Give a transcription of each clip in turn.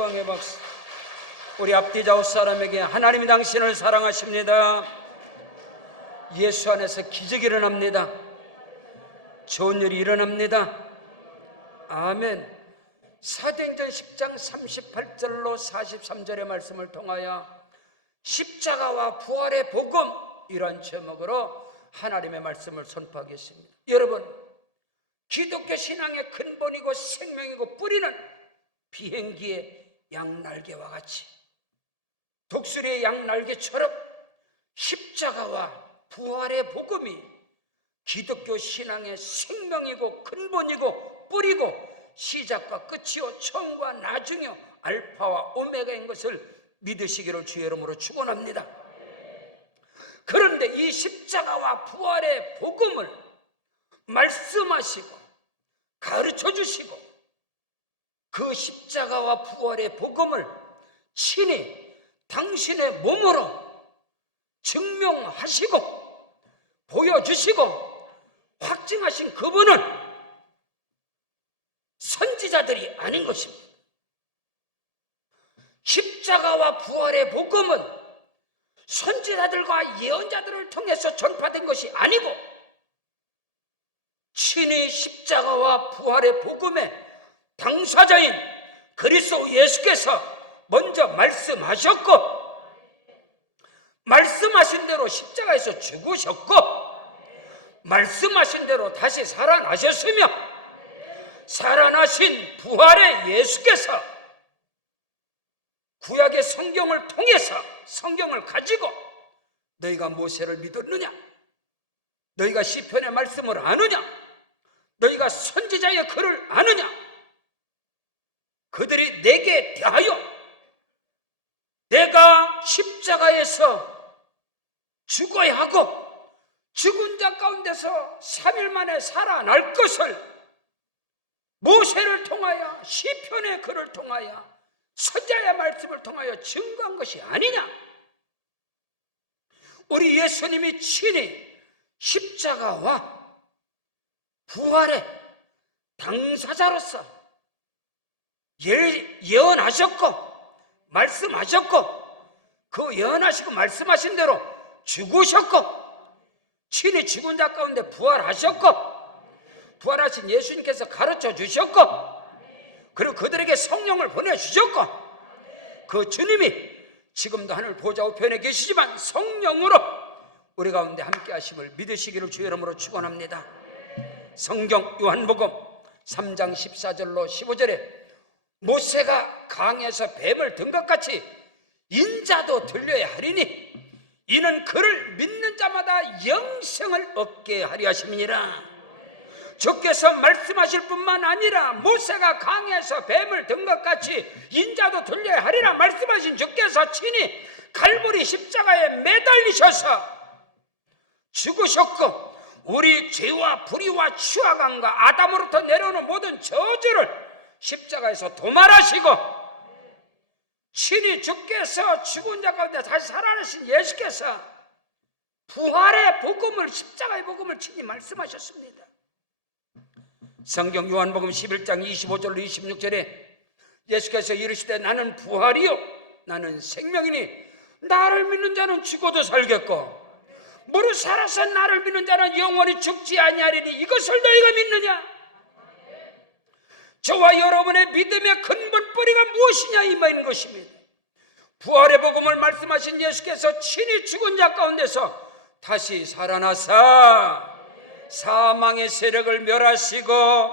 영광의 박수. 우리 앞뒤 좌우 사람에게 하나님이 당신을 사랑하십니다. 예수 안에서 기적이 일어납니다. 좋은 일이 일어납니다. 아멘. 사도행전 10장 38절로 43절의 말씀을 통하여 십자가와 부활의 복음, 이런 제목으로 하나님의 말씀을 선포하겠습니다. 여러분, 기독교 신앙의 근본이고 생명이고 뿌리는 비행기의 양날개와 같이, 독수리의 양날개처럼 십자가와 부활의 복음이 기독교 신앙의 생명이고 근본이고 뿌리고 시작과 끝이요 처음과 나중이요 알파와 오메가인 것을 믿으시기를 주의 이름으로 축원합니다. 그런데 이 십자가와 부활의 복음을 말씀하시고 가르쳐 주시고 그 십자가와 부활의 복음을 친히 당신의 몸으로 증명하시고 보여주시고 확증하신 그분은 선지자들이 아닌 것입니다. 십자가와 부활의 복음은 선지자들과 예언자들을 통해서 전파된 것이 아니고 친히 십자가와 부활의 복음의 당사자인 그리스도 예수께서 먼저 말씀하셨고, 말씀하신 대로 십자가에서 죽으셨고, 말씀하신 대로 다시 살아나셨으며, 살아나신 부활의 예수께서 구약의 성경을 통해서, 성경을 가지고 너희가 모세를 믿었느냐? 너희가 시편의 말씀을 아느냐? 너희가 선지자의 글을 아느냐? 그들이 내게 대하여 내가 십자가에서 죽어야 하고 죽은 자 가운데서 3일 만에 살아날 것을 모세를 통하여, 시편의 글을 통하여, 선지자의 말씀을 통하여 증거한 것이 아니냐? 우리 예수님이 친히 십자가와 부활의 당사자로서 예언하셨고 말씀하셨고 그 예언하시고 말씀하신 대로 죽으셨고 친히 죽은 자 가운데 부활하셨고 부활하신 예수님께서 가르쳐 주셨고 그리고 그들에게 성령을 보내주셨고 그 주님이 지금도 하늘 보좌 우편에 계시지만 성령으로 우리 가운데 함께 하심을 믿으시기를 주의 이름으로 축원합니다. 성경 요한복음 3장 14절로 15절에 모세가 강에서 뱀을 든 것 같이 인자도 들려야 하리니 이는 그를 믿는 자마다 영생을 얻게 하리 하심이니라. 주께서 말씀하실 뿐만 아니라 모세가 강에서 뱀을 든 것 같이 인자도 들려야 하리라 말씀하신 주께서 친히 갈보리 십자가에 매달리셔서 죽으셨고 우리 죄와 불의와 추악함과 아담으로부터 내려오는 모든 저주를 십자가에서 도말하시고 친히 주께서 죽은 자 가운데 다시 살아나신 예수께서 부활의 복음을, 십자가의 복음을 친히 말씀하셨습니다. 성경 요한복음 11장 25절로 26절에 예수께서 이르시되 나는 부활이요 나는 생명이니 나를 믿는 자는 죽어도 살겠고 무릇 살아서 나를 믿는 자는 영원히 죽지 아니하리니 이것을 너희가 믿느냐? 저와 여러분의 믿음의 근본 뿌리가 무엇이냐 이 말인 것입니다. 부활의 복음을 말씀하신 예수께서 친히 죽은 자 가운데서 다시 살아나사 사망의 세력을 멸하시고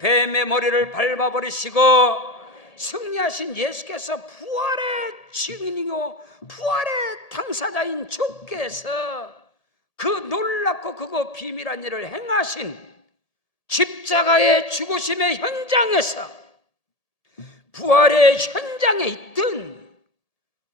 뱀의 머리를 밟아버리시고 승리하신 예수께서 부활의 증인이고 부활의 당사자인 주께서 그 놀랍고 크고 비밀한 일을 행하신 십자가의 죽으심의 현장에서 부활의 현장에 있던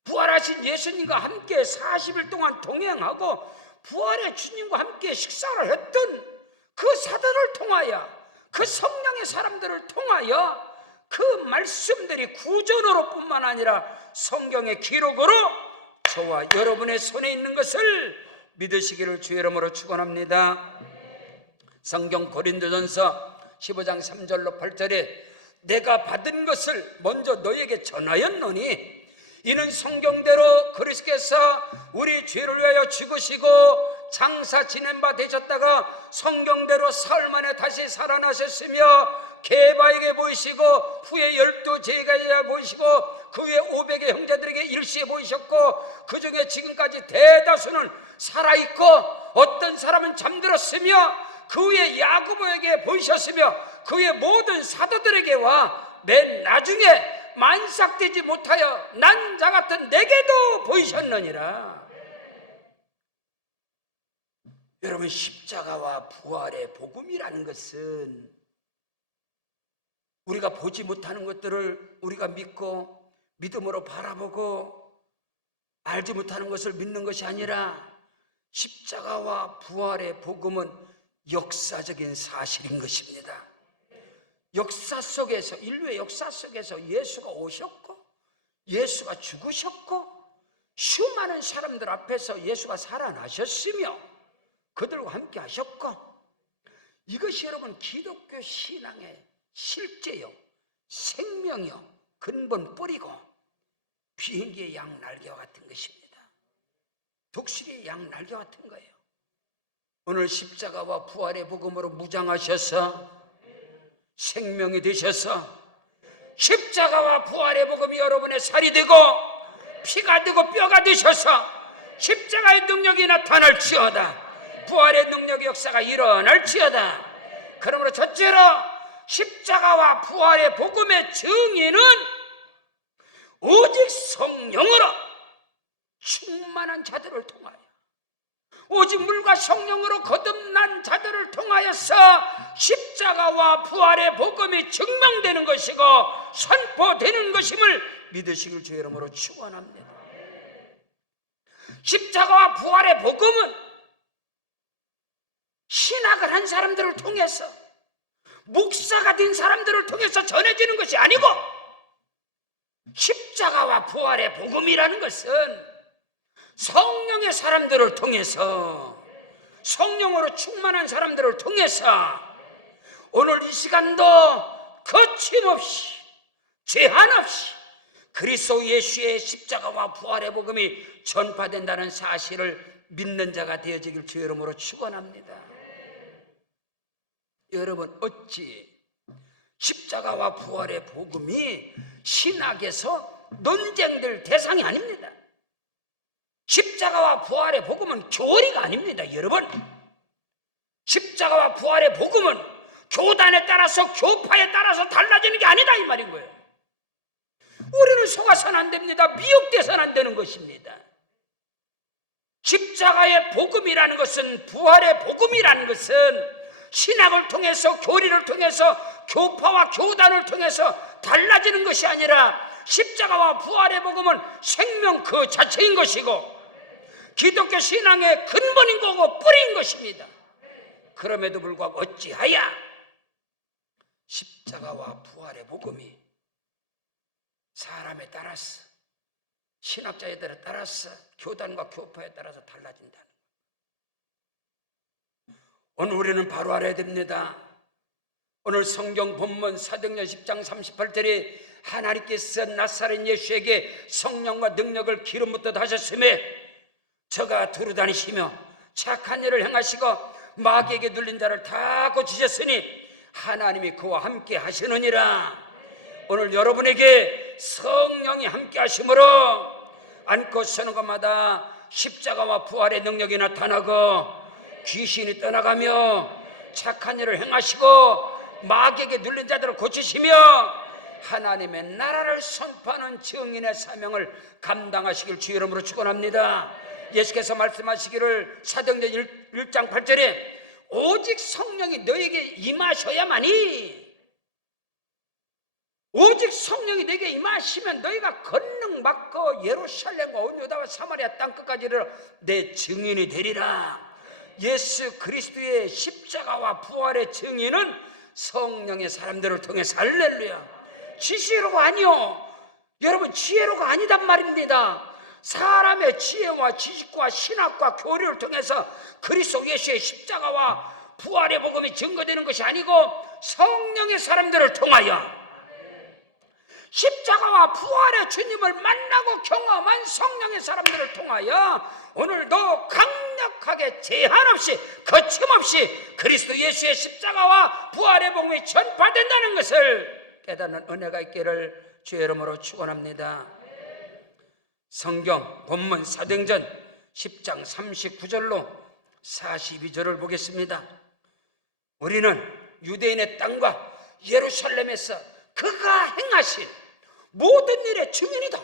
부활하신 예수님과 함께 40일 동안 동행하고 부활의 주님과 함께 식사를 했던 그 사도를 통하여 그 성령의 사람들을 통하여 그 말씀들이 구전으로 뿐만 아니라 성경의 기록으로 저와 여러분의 손에 있는 것을 믿으시기를 주의 이름으로 축원합니다. 성경 고린도전서 15장 3절로 8절에 내가 받은 것을 먼저 너에게 전하였노니 이는 성경대로 그리스도께서 우리 죄를 위하여 죽으시고 장사 지낸 바 되셨다가 성경대로 사흘 만에 다시 살아나셨으며 게바에게 보이시고 후에 12제자에게 보이시고 그 후에 500의 형제들에게 일시에 보이셨고 그 중에 지금까지 대다수는 살아있고 어떤 사람은 잠들었으며 그 후에 야고보에게 보이셨으며 그 후에 모든 사도들에게와 맨 나중에 만삭되지 못하여 난 자 같은 내게도 보이셨느니라. 여러분, 십자가와 부활의 복음이라는 것은 우리가 보지 못하는 것들을 우리가 믿고 믿음으로 바라보고 알지 못하는 것을 믿는 것이 아니라 십자가와 부활의 복음은 역사적인 사실인 것입니다. 역사 속에서, 인류의 역사 속에서 예수가 오셨고 예수가 죽으셨고 수많은 사람들 앞에서 예수가 살아나셨으며 그들과 함께 하셨고, 이것이 여러분 기독교 신앙의 실제요, 생명이요, 근본 뿌리고 비행기의 양 날개와 같은 것입니다. 독수리의 양 날개 같은 거예요. 오늘 십자가와 부활의 복음으로 무장하셔서 생명이 되셔서 십자가와 부활의 복음이 여러분의 살이 되고 피가 되고 뼈가 되셔서 십자가의 능력이 나타날지어다. 부활의 능력의 역사가 일어날지어다. 그러므로 첫째로 십자가와 부활의 복음의 증인은 오직 성령으로 충만한 자들을 통하여, 오직 물과 성령으로 거듭난 자들을 통하여서 십자가와 부활의 복음이 증명되는 것이고 선포되는 것임을 믿으시길 주의 이름으로 축원합니다. 십자가와 부활의 복음은 신학을 한 사람들을 통해서, 목사가 된 사람들을 통해서 전해지는 것이 아니고, 십자가와 부활의 복음이라는 것은 성령의 사람들을 통해서, 성령으로 충만한 사람들을 통해서 오늘 이 시간도 거침없이 제한 없이 그리스도 예수의 십자가와 부활의 복음이 전파된다는 사실을 믿는 자가 되어지길 주의 이름으로 축원합니다. 여러분, 어찌 십자가와 부활의 복음이 신학에서 논쟁될 대상이 아닙니다. 십자가와 부활의 복음은 교리가 아닙니다. 여러분, 십자가와 부활의 복음은 교단에 따라서, 교파에 따라서 달라지는 게 아니다 이 말인 거예요. 우리는 속아서는 안 됩니다. 미혹돼서는 안 되는 것입니다. 십자가의 복음이라는 것은, 부활의 복음이라는 것은 신학을 통해서, 교리를 통해서, 교파와 교단을 통해서 달라지는 것이 아니라 십자가와 부활의 복음은 생명 그 자체인 것이고 기독교 신앙의 근본인 거고 뿌리인 것입니다. 그럼에도 불구하고 어찌하여 십자가와 부활의 복음이 사람에 따라서, 신학자에 따라서, 교단과 교파에 따라서 달라진다는 거예요. 오늘 우리는 바로 알아야 됩니다. 오늘 성경 본문 사도행전 10장 38절에 하나님께서 나사렛 예수에게 성령과 능력을 기름 붓듯 하셨음에 저가 두루다니시며 착한 일을 행하시고 마귀에게 눌린 자를 다 고치셨으니 하나님이 그와 함께 하시느니라. 오늘 여러분에게 성령이 함께 하심으로 앉고 서는 것마다 십자가와 부활의 능력이 나타나고 귀신이 떠나가며 착한 일을 행하시고 마귀에게 눌린 자들을 고치시며 하나님의 나라를 선포하는 증인의 사명을 감당하시길 주의 이름으로 축원합니다. 예수께서 말씀하시기를 사도행전 1장 8절에 오직 성령이 너에게 임하셔야만이, 오직 성령이 너에게 임하시면 너희가 권능 받고 예루살렘과 온 유다와 사마리아 땅끝까지 이르러 내 증인이 되리라. 예수 그리스도의 십자가와 부활의 증인은 성령의 사람들을 통해서, 할렐루야, 지혜로가 아니요, 여러분, 지혜로가 아니단 말입니다. 사람의 지혜와 지식과 신학과 교리를 통해서 그리스도 예수의 십자가와 부활의 복음이 증거되는 것이 아니고 성령의 사람들을 통하여 십자가와 부활의 주님을 만나고 경험한 성령의 사람들을 통하여 오늘도 강력하게 제한 없이 거침없이 그리스도 예수의 십자가와 부활의 복음이 전파된다는 것을 깨닫는 은혜가 있기를 주의 이름으로 축원합니다. 성경 본문 사도행전 10장 39절로 42절을 보겠습니다. 우리는 유대인의 땅과 예루살렘에서 그가 행하신 모든 일의 증인이다.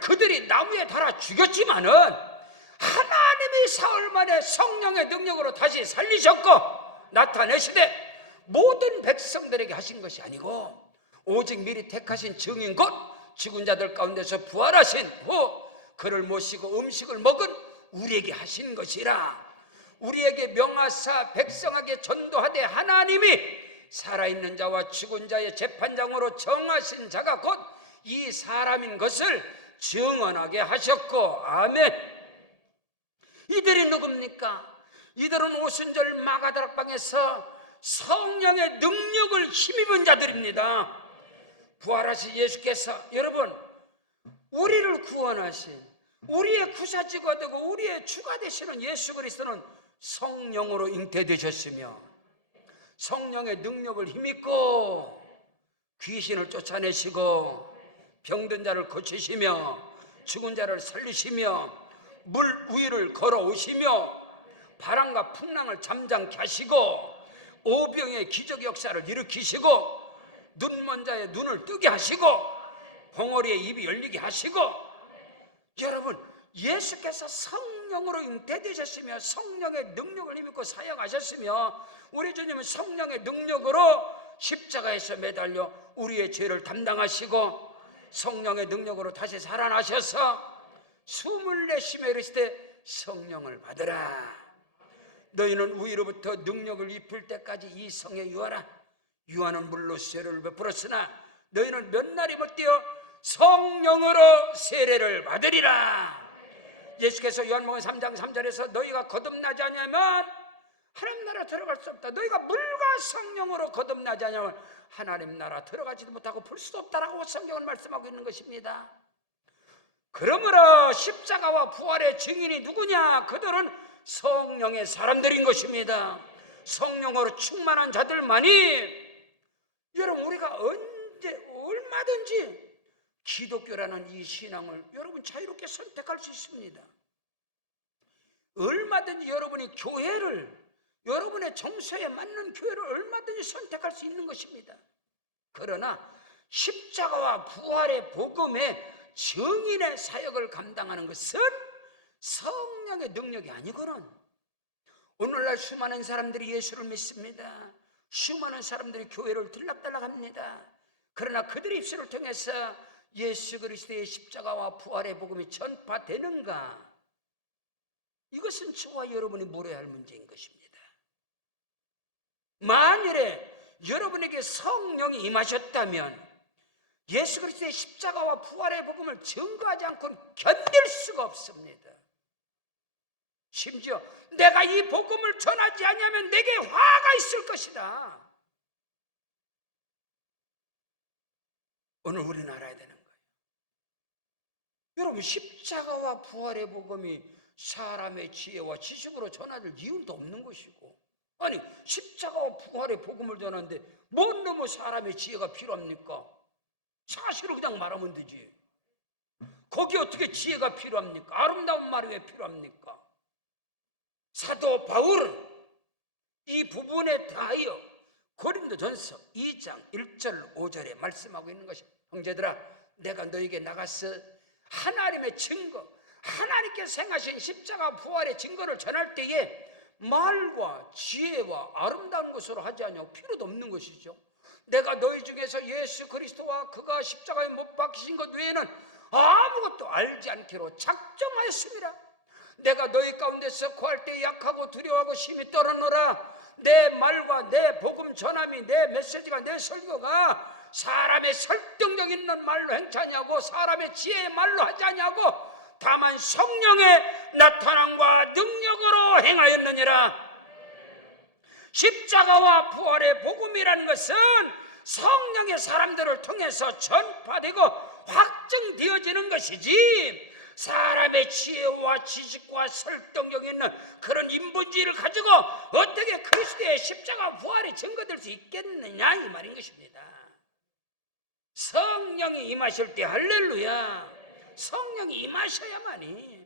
그들이 나무에 달아 죽였지만은 하나님이 사흘 만에 성령의 능력으로 다시 살리셨고 나타내시되 모든 백성들에게 하신 것이 아니고 오직 미리 택하신 증인 곧 죽은 자들 가운데서 부활하신 후 그를 모시고 음식을 먹은 우리에게 하신 것이라. 우리에게 명하사 백성에게 전도하되 하나님이 살아있는 자와 죽은 자의 재판장으로 정하신 자가 곧 이 사람인 것을 증언하게 하셨고. 아멘. 이들이 누굽니까? 이들은 오순절 마가다락방에서 성령의 능력을 힘입은 자들입니다. 부활하신 예수께서 여러분 우리를 구원하신 우리의 구사지가 되고 우리의 주가 되시는 예수 그리스도는 성령으로 잉태되셨으며 성령의 능력을 힘입고 귀신을 쫓아내시고 병든 자를 고치시며 죽은 자를 살리시며 물 위를 걸어오시며 바람과 풍랑을 잠잠케 하시고 오병의 기적 역사를 일으키시고 눈먼 자의 눈을 뜨게 하시고 봉오리의 입이 열리게 하시고. 여러분 예수께서 성령으로 잉태되셨으며 성령의 능력을 힘입고 사역하셨으며 우리 주님은 성령의 능력으로 십자가에서 매달려 우리의 죄를 담당하시고 성령의 능력으로 다시 살아나셔서 숨을 내쉬며 이르시되 성령을 받으라. 너희는 위로부터 능력을 입힐 때까지 이 성에 유하라. 유하는 물로 세례를 베풀었으나 너희는 몇 날이 못되어 성령으로 세례를 받으리라. 예수께서 요한복음 3장 3절에서 너희가 거듭나지 않으면 하나님 나라 들어갈 수 없다. 너희가 물과 성령으로 거듭나지 않으면 하나님 나라 들어가지도 못하고 볼 수도 없다라고 성경은 말씀하고 있는 것입니다. 그러므로 십자가와 부활의 증인이 누구냐? 그들은 성령의 사람들인 것입니다. 성령으로 충만한 자들만이. 여러분 우리가 언제 얼마든지 기독교라는 이 신앙을 여러분 자유롭게 선택할 수 있습니다. 얼마든지 여러분이 교회를 여러분의 정서에 맞는 교회를 얼마든지 선택할 수 있는 것입니다. 그러나 십자가와 부활의 복음의 증인의 사역을 감당하는 것은 성령의 능력이 아니거든. 오늘날 수많은 사람들이 예수를 믿습니다. 수많은 사람들이 교회를 들락달락합니다. 그러나 그들의 입술을 통해서 예수 그리스도의 십자가와 부활의 복음이 전파되는가? 이것은 저와 여러분이 물어야 할 문제인 것입니다. 만일에 여러분에게 성령이 임하셨다면 예수 그리스도의 십자가와 부활의 복음을 증거하지 않고는 견딜 수가 없습니다. 심지어 내가 이 복음을 전하지 않으면 내게 화가 있을 것이다. 오늘 우리는 알아야 되는 거예요. 여러분 십자가와 부활의 복음이 사람의 지혜와 지식으로 전하될 이유도 없는 것이고, 아니 십자가와 부활의 복음을 전하는데 뭔 너무 사람의 지혜가 필요합니까? 사실을 그냥 말하면 되지. 거기에 어떻게 지혜가 필요합니까? 아름다운 말이 왜 필요합니까? 사도 바울은 이 부분에 대하여 고린도전서 2장 1절 5절에 말씀하고 있는 것이, 형제들아 내가 너에게 나가서 하나님의 증거, 하나님께서 행하신 십자가 부활의 증거를 전할 때에 말과 지혜와 아름다운 것으로 하지 않냐고 필요도 없는 것이죠. 내가 너희 중에서 예수 그리스도와 그가 십자가에 못 박히신 것 외에는 아무것도 알지 않기로 작정하였습니다. 내가 너희 가운데서 구할 때 약하고 두려워하고 심히 떨어노라. 내 말과 내 복음 전함이, 내 메시지가, 내 설교가 사람의 설득력 있는 말로 행차냐고, 사람의 지혜의 말로 하지 않냐고, 다만 성령의 나타남과 능력으로 행하였느니라. 십자가와 부활의 복음이라는 것은 성령의 사람들을 통해서 전파되고 확증되어지는 것이지, 사람의 지혜와 지식과 설득력 있는 그런 인본주의를 가지고 어떻게 그리스도의 십자가 부활이 증거될 수 있겠느냐 이 말인 것입니다. 성령이 임하실 때, 할렐루야, 성령이 임하셔야만이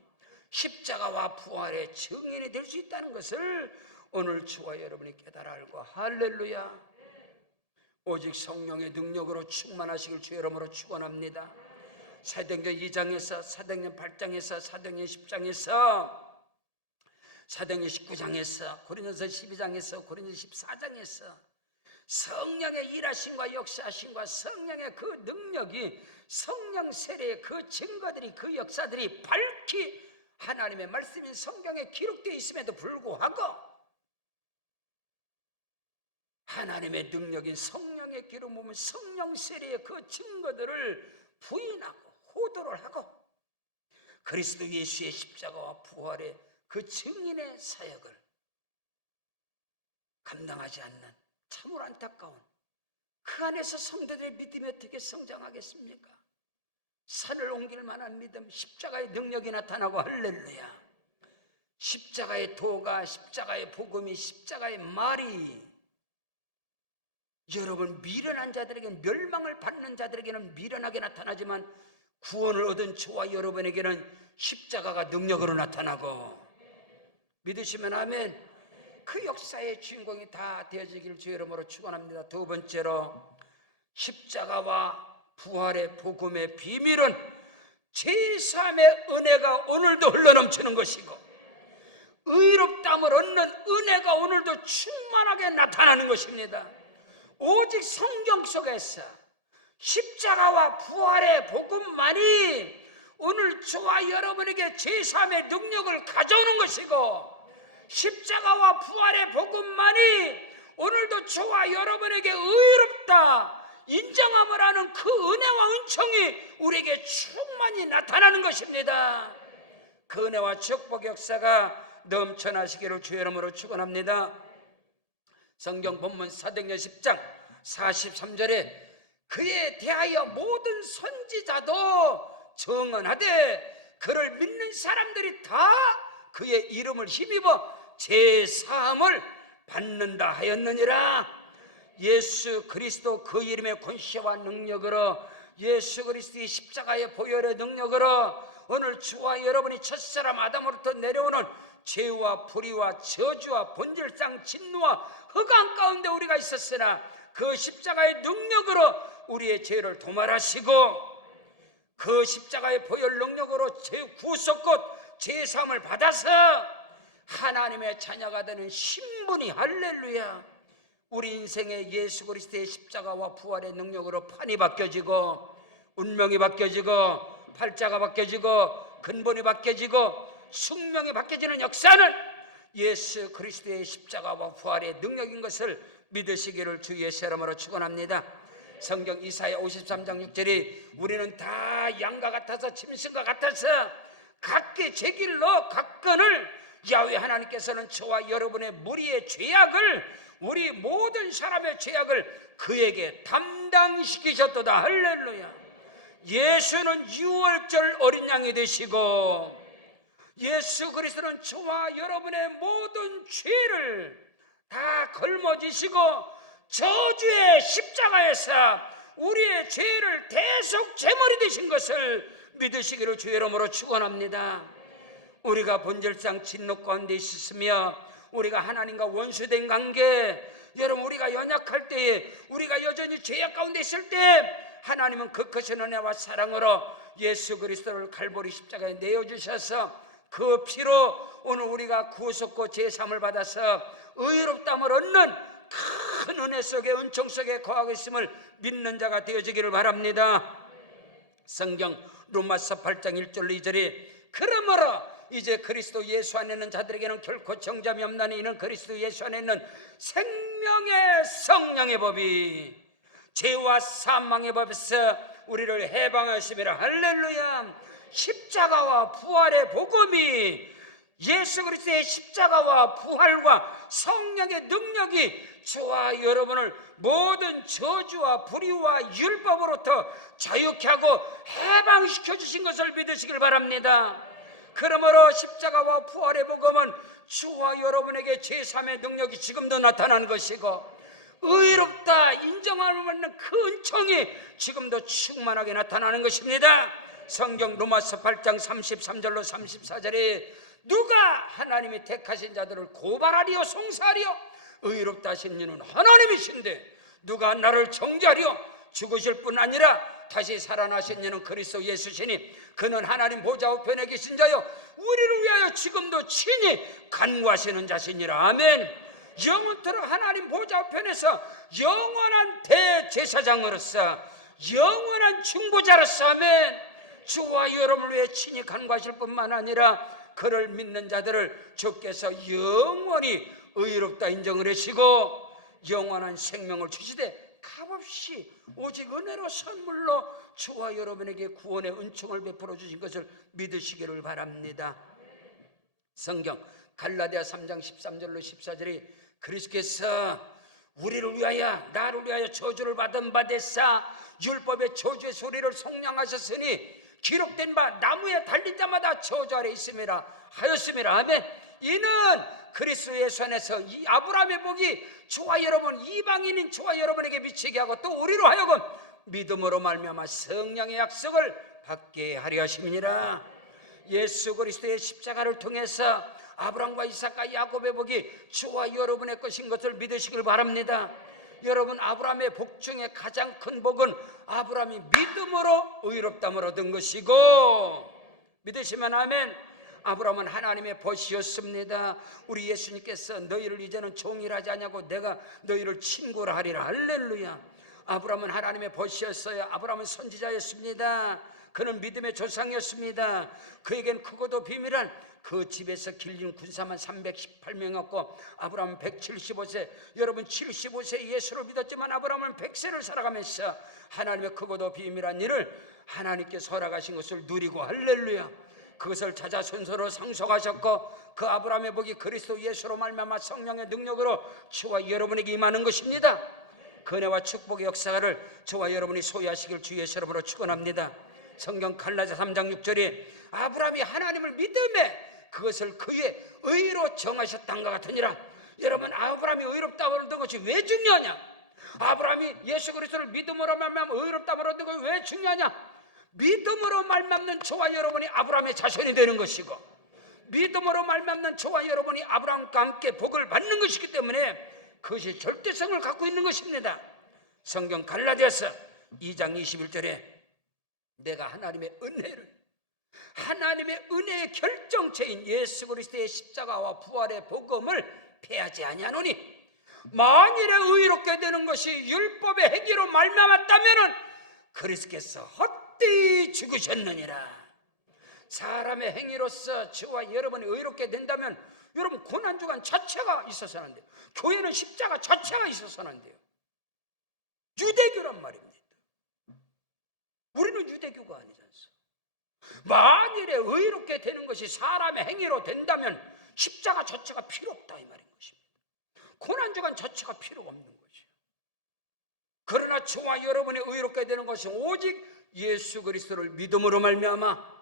십자가와 부활의 증인이 될 수 있다는 것을 오늘 저와 여러분이 깨달아 알고, 할렐루야, 오직 성령의 능력으로 충만하시길 주 이름으로 축원합니다. 사도행전 2장에서, 사도행전 8장에서, 사도행전 10장에서, 사도행전 19장에서, 고린도서 12장에서, 고린도서 14장에서 성령의 일하심과 역사하심과 성령의 그 능력이, 성령 세례의 그 증거들이, 그 역사들이 밝히 하나님의 말씀인 성경에 기록되어 있음에도 불구하고 하나님의 능력인 성령의 기름 부으면 성령 세례의 그 증거들을 부인하고 호도를 하고 그리스도 예수의 십자가와 부활의 그 증인의 사역을 감당하지 않는 참으로 안타까운, 그 안에서 성도들의 믿음이 어떻게 성장하겠습니까? 산을 옮길 만한 믿음, 십자가의 능력이 나타나고, 할렐루야, 십자가의 도가, 십자가의 복음이, 십자가의 말이 여러분 미련한 자들에게는, 멸망을 받는 자들에게는 미련하게 나타나지만 구원을 얻은 저와 여러분에게는 십자가가 능력으로 나타나고, 믿으시면 아멘. 그 역사의 주인공이 다 되어지기를 주 이름으로 축원합니다. 두 번째로, 십자가와 부활의 복음의 비밀은 제3의 은혜가 오늘도 흘러넘치는 것이고, 의롭다함을 얻는 은혜가 오늘도 충만하게 나타나는 것입니다. 오직 성경 속에서 십자가와 부활의 복음만이 오늘 저와 여러분에게 제3의 능력을 가져오는 것이고, 십자가와 부활의 복음만이 오늘도 저와 여러분에게 의롭다 인정함을 하는 그 은혜와 은총이 우리에게 충만히 나타나는 것입니다. 그 은혜와 축복 역사가 넘쳐나시기를 주 이름으로 축원합니다. 성경 본문 사도행전 10장 43절에 그에 대하여 모든 선지자도 증언하되 그를 믿는 사람들이 다 그의 이름을 힘입어 제사함을 받는다 하였느니라. 예수 그리스도 그 이름의 권세와 능력으로, 예수 그리스도의 십자가의 보혈의 능력으로 오늘 주와 여러분이 첫사람 아담으로부터 내려오는 죄와 불의와 저주와 본질상 진노와 흑암 가운데 우리가 있었으나 그 십자가의 능력으로 우리의 죄를 도말하시고 그 십자가의 보혈 능력으로 구속곧 제사함을 받아서 하나님의 자녀가 되는 신분이, 할렐루야, 우리 인생의 예수 그리스도의 십자가와 부활의 능력으로 판이 바뀌어지고 운명이 바뀌어지고 팔자가 바뀌어지고 근본이 바뀌어지고 숙명이 바뀌어지는 역사는 예수 그리스도의 십자가와 부활의 능력인 것을 믿으시기를 주 예수 이름으로 축원합니다. 성경 이사야 53장 6절이 우리는 다 양과 같아서 짐승과 같아서 각기 제 길로 각건을 야훼 하나님께서는 저와 여러분의 무리의 죄악을, 우리 모든 사람의 죄악을 그에게 담당시키셨도다. 할렐루야. 예수는 유월절 어린 양이 되시고 예수 그리스도는 저와 여러분의 모든 죄를 다 걸머지시고 저주의 십자가에서 우리의 죄를 대속 제물이 되신 것을 믿으시기를 주 이름으로 축원합니다. 우리가 본질상 진노 가운데 있으며 우리가 하나님과 원수된 관계, 여러분 우리가 연약할 때에, 우리가 여전히 죄악 가운데 있을 때 하나님은 그 크신 은혜와 사랑으로 예수 그리스도를 갈보리 십자가에 내어주셔서 그 피로 오늘 우리가 구속과 제사함을 받아서 의롭다함을 얻는 큰 은혜 속에, 은총 속에 거하고 있음을 믿는 자가 되어지기를 바랍니다. 성경 로마서 8장 1절 2절에 그러므로 이제 그리스도 예수 안에 있는 자들에게는 결코 정잠이 없나니 이는 그리스도 예수 안에 있는 생명의 성령의 법이 죄와 사망의 법에서 우리를 해방하심이라. 할렐루야. 십자가와 부활의 복음이 예수 그리스도의 십자가와 부활과 성령의 능력이 저와 여러분을 모든 저주와 불의와 율법으로부터 자유케 하고 해방시켜 주신 것을 믿으시길 바랍니다. 그러므로 십자가와 부활의 복음은 주와 여러분에게 제3의 능력이 지금도 나타나는 것이고, 의롭다 인정함을 받는 그 은총이 지금도 충만하게 나타나는 것입니다. 성경 로마서 8장 33절로 34절에 누가 하나님이 택하신 자들을 고발하리요 송사하리요? 의롭다 하신 이는 하나님이신데 누가 나를 정죄하리요? 죽으실 뿐 아니라 다시 살아나신 이는 그리스도 예수시니 그는 하나님 보좌 우편에 계신 자요 우리를 위하여 지금도 친히 간구하시는 자시니라. 아멘. 영원토록 하나님 보좌 우편에서 영원한 대제사장으로서 영원한 중보자로서, 아멘, 주와 여러분을 위해 친히 간구하실 뿐만 아니라 그를 믿는 자들을 주께서 영원히 의롭다 인정을 하시고 영원한 생명을 주시되 값없이 오직 은혜로 선물로 주와 여러분에게 구원의 은총을 베풀어 주신 것을 믿으시기를 바랍니다. 성경 갈라디아 3장 13절로 14절이 그리스도께서 우리를 위하여 나를 위하여 저주를 받은 바 되사 율법의 저주의 소리를 속량하셨으니 기록된 바 나무에 달린 자마다 저주 아래 있음이라 하였음이라. 아멘. 이는 그리스도의 손에서 이 아브라함의 복이 저와 여러분 이방인인 저와 여러분에게 미치게 하고 또 우리로 하여금 믿음으로 말미암아 성령의 약속을 받게 하려 하심이니라. 예수 그리스도의 십자가를 통해서 아브라함과 이삭과 야곱의 복이 저와 여러분의 것인 것을 믿으시길 바랍니다. 여러분, 아브라함의 복 중에 가장 큰 복은 아브라함이 믿음으로 의롭다함을 얻은 것이고, 믿으시면 아멘. 아브라함은 하나님의 벗이었습니다. 우리 예수님께서 너희를 이제는 종이라 하지 아니하고 내가 너희를 친구라 하리라. 할렐루야. 아브라함은 하나님의 벗이었어요. 아브라함은 선지자였습니다. 그는 믿음의 조상이었습니다. 그에겐 크고도 비밀한 그 집에서 길린 군사만 318명이었고 아브라함은 175세, 여러분 75세 예수를 믿었지만 아브라함은 100세를 살아가면서 하나님의 크고도 비밀한 일을 하나님께서 허락하신 것을 누리고, 할렐루야, 그것을 찾아 순서로 상속하셨고 그 아브라함의 복이 그리스도 예수로 말미암아 성령의 능력으로 저와 여러분에게 임하는 것입니다. 그 은혜와 축복의 역사를 저와 여러분이 소유하시길 주 예수 이름으로 축원합니다. 성경 갈라디아 3장 6절에 아브라함이 하나님을 믿음에 그것을 그의 의로 정하셨다는 것 같으니라. 여러분, 아브라함이 의롭다고 얻은 것이 왜 중요하냐? 아브라함이 예수 그리스도를 믿음으로 말미암아 의롭다고 얻은 것이 왜 중요하냐? 믿음으로 말미암는 저와 여러분이 아브라함의 자손이 되는 것이고 믿음으로 말미암는 저와 여러분이 아브라함과 함께 복을 받는 것이기 때문에 그것이 절대성을 갖고 있는 것입니다. 성경 갈라디아서 2장 21절에 내가 하나님의 은혜의 결정체인 예수 그리스도의 십자가와 부활의 복음을 패하지 아니하노니 만일에 의롭게 되는 것이 율법의 행위로 말미암았다면은 그리스도께서 헛되이 죽으셨느니라. 사람의 행위로서 저와 여러분이 의롭게 된다면 여러분 고난주간 자체가 있어서는 안 돼요. 교회는 십자가 자체가 있어서는 안 돼요. 유대교란 말입니다. 우리는 유대교가 아니지 않습니까? 만일에 의롭게 되는 것이 사람의 행위로 된다면 십자가 자체가 필요 없다 이 말인 것입니다. 고난주간 자체가 필요가 없는 것이에요. 그러나 저와 여러분이 의롭게 되는 것은 오직 예수 그리스도를 믿음으로 말미암아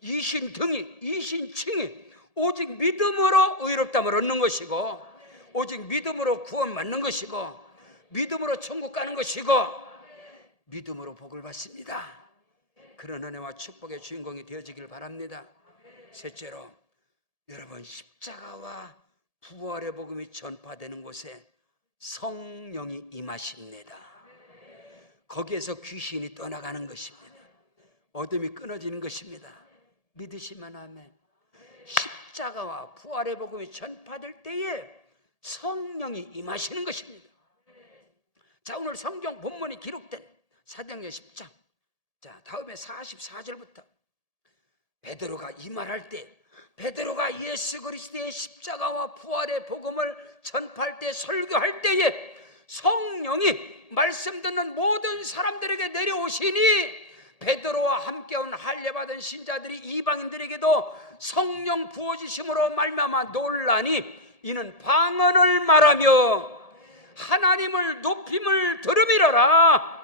이신등이 이신칭이 오직 믿음으로 의롭다함을 얻는 것이고 오직 믿음으로 구원받는 것이고 믿음으로 천국 가는 것이고 믿음으로 복을 받습니다. 그런 은혜와 축복의 주인공이 되어지길 바랍니다. 셋째로, 여러분, 십자가와 부활의 복음이 전파되는 곳에 성령이 임하십니다. 거기에서 귀신이 떠나가는 것입니다. 어둠이 끊어지는 것입니다. 믿으시면 아멘. 십자가와 부활의 복음이 전파될 때에 성령이 임하시는 것입니다. 자, 오늘 성경 본문이 기록된 사도행전 10장, 자, 다음에 44절부터 베드로가 이 말할 때, 베드로가 예수 그리스도의 십자가와 부활의 복음을 전파할 때, 설교할 때에 성령이 말씀 듣는 모든 사람들에게 내려오시니 베드로와 함께 온 할례받은 신자들이 이방인들에게도 성령 부어지심으로 말미암아 놀라니 이는 방언을 말하며 하나님을 높임을 들음이러라.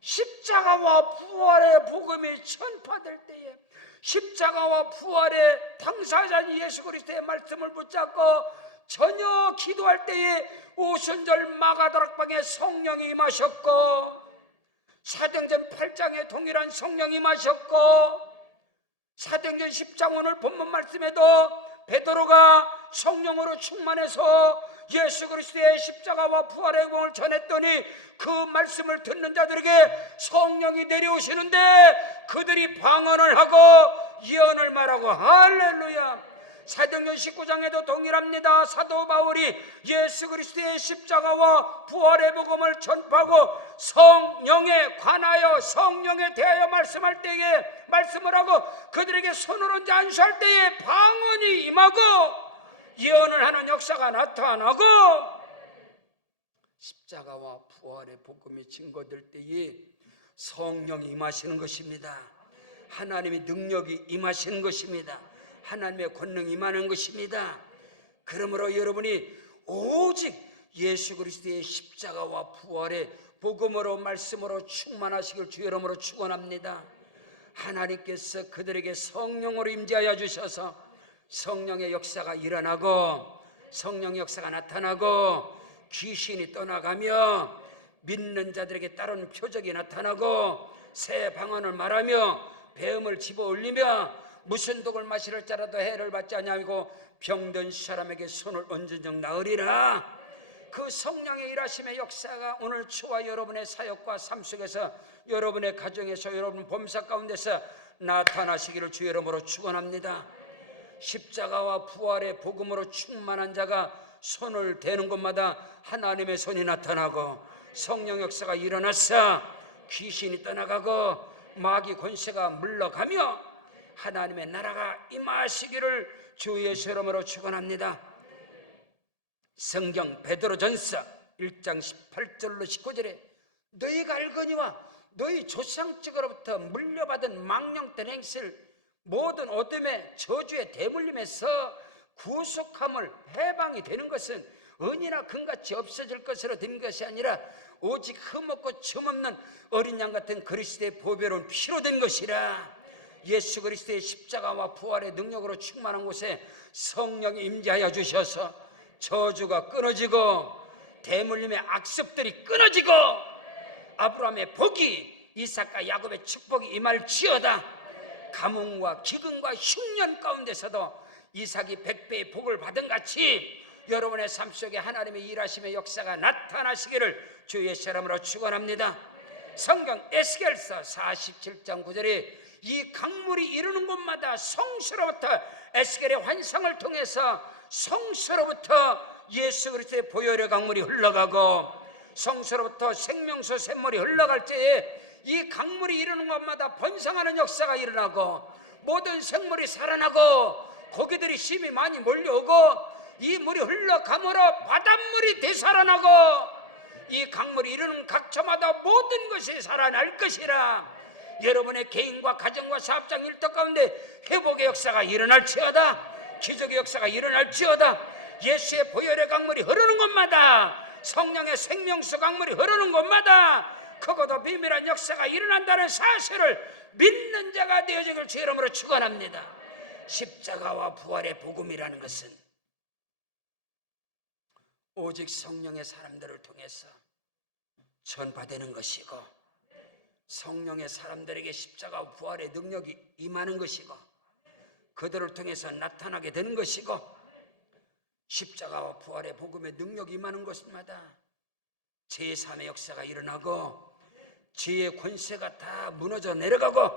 십자가와 부활의 복음이 전파될 때에 십자가와 부활의 당사자인 예수 그리스도의 말씀을 붙잡고 전혀 기도할 때에 오순절 마가다락방에 성령이 임하셨고, 사도행전 8장에 동일한 성령이 임하셨고, 사도행전 10장 오늘 본문 말씀에도 베드로가 성령으로 충만해서 예수 그리스도의 십자가와 부활의 복음을 전했더니 그 말씀을 듣는 자들에게 성령이 내려오시는데 그들이 방언을 하고 예언을 말하고, 할렐루야. 사도행전 19장에도 동일합니다. 사도 바울이 예수 그리스도의 십자가와 부활의 복음을 전파하고 성령에 관하여 성령에 대하여 말씀할 때에 말씀을 하고 그들에게 손을 얹어 안수할 때에 방언이 임하고 예언을 하는 역사가 나타나고, 십자가와 부활의 복음이 증거될 때에 성령이 임하시는 것입니다. 하나님의 능력이 임하시는 것입니다. 하나님의 권능이 임하는 것입니다. 그러므로 여러분이 오직 예수 그리스도의 십자가와 부활의 복음으로 말씀으로 충만하시길 주 이름으로 축원합니다. 하나님께서 그들에게 성령으로 임재하여 주셔서 성령의 역사가 일어나고 성령의 역사가 나타나고 귀신이 떠나가며 믿는 자들에게 따르는 표적이 나타나고 새 방언을 말하며 배음을 집어 올리며 무슨 독을 마시를 자라도 해를 받지 아니하고 병든 사람에게 손을 얹은 적 나으리라. 그 성령의 일하심의 역사가 오늘 저와 여러분의 사역과 삶 속에서 여러분의 가정에서 여러분 범사 가운데서 나타나시기를 주 이름으로 축원합니다. 십자가와 부활의 복음으로 충만한 자가 손을 대는 곳마다 하나님의 손이 나타나고 성령 역사가 일어나서 귀신이 떠나가고 마귀 권세가 물러가며 하나님의 나라가 임하시기를 주 예수 이름으로 축원합니다. 성경 베드로전서 1장 18절로 19절에 너희가 알거니와 너희 조상적으로부터 물려받은 망령된 행실 모든 어둠의 저주의 대물림에서 구속함을 해방이 되는 것은 은이나 금같이 없어질 것으로 된 것이 아니라 오직 흠없고 점없는 어린 양 같은 그리스도의 보배로운 피로 된 것이라. 예수 그리스도의 십자가와 부활의 능력으로 충만한 곳에 성령이 임재하여 주셔서 저주가 끊어지고 대물림의 악습들이 끊어지고 아브라함의 복이 이삭과 야곱의 축복이 임할지어다. 가뭄과 기근과 흉년 가운데서도 이삭이 100배의 복을 받은 같이 여러분의 삶 속에 하나님의 일하심의 역사가 나타나시기를 주 예수 이름으로 축원합니다. 성경 에스겔서 47장 9절에 이 강물이 이르는 곳마다 성수로부터 에스겔의 환상을 통해서 성수로부터 예수 그리스도의 보혈의 강물이 흘러가고 성수로부터 생명수 샘물이 흘러갈 때에 이 강물이 이르는 곳마다 번성하는 역사가 일어나고 모든 생물이 살아나고 고기들이 심히 많이 몰려오고 이 물이 흘러감으로 바닷물이 되살아나고 이 강물이 이르는 각처마다 모든 것이 살아날 것이라. 여러분의 개인과 가정과 사업장 일터 가운데 회복의 역사가 일어날지어다. 기적의 역사가 일어날지어다. 예수의 보혈의 강물이 흐르는 곳마다 성령의 생명수 강물이 흐르는 곳마다 크고도 비밀한 역사가 일어난다는 사실을 믿는 자가 되어지길 주 이름으로 축원합니다. 십자가와 부활의 복음이라는 것은 오직 성령의 사람들을 통해서 전파되는 것이고 성령의 사람들에게 십자가와 부활의 능력이 임하는 것이고 그들을 통해서 나타나게 되는 것이고 십자가와 부활의 복음의 능력이 임하는 것마다 제3의 역사가 일어나고 죄의 권세가 다 무너져 내려가고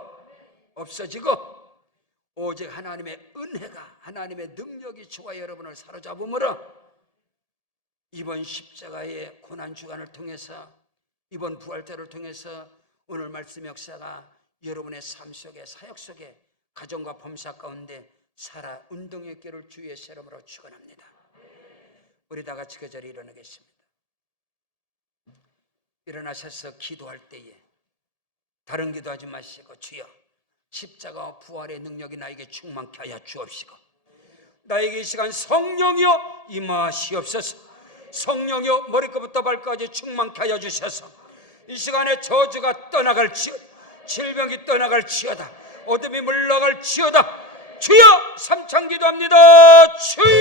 없어지고 오직 하나님의 은혜가 하나님의 능력이 저와 여러분을 사로잡음으로 이번 십자가의 고난주간을 통해서 이번 부활절을 통해서 오늘 말씀 역사가 여러분의 삶 속에 사역 속에 가정과 범사 가운데 살아 운동의 길을 주 예수 이름으로 축원합니다. 우리 다 같이 그 자리에 일어나겠습니다. 일어나셔서 기도할 때에 다른 기도하지 마시고 주여 십자가와 부활의 능력이 나에게 충만케 하여 주옵시고 나에게 이 시간 성령이여 임하시옵소서. 성령이여 머리끝부터 발까지 충만케 하여 주셔서 이 시간에 저주가 떠나갈지어다, 질병이 떠나갈지어다, 어둠이 물러갈지어다. 주여 삼창 기도합니다. 주여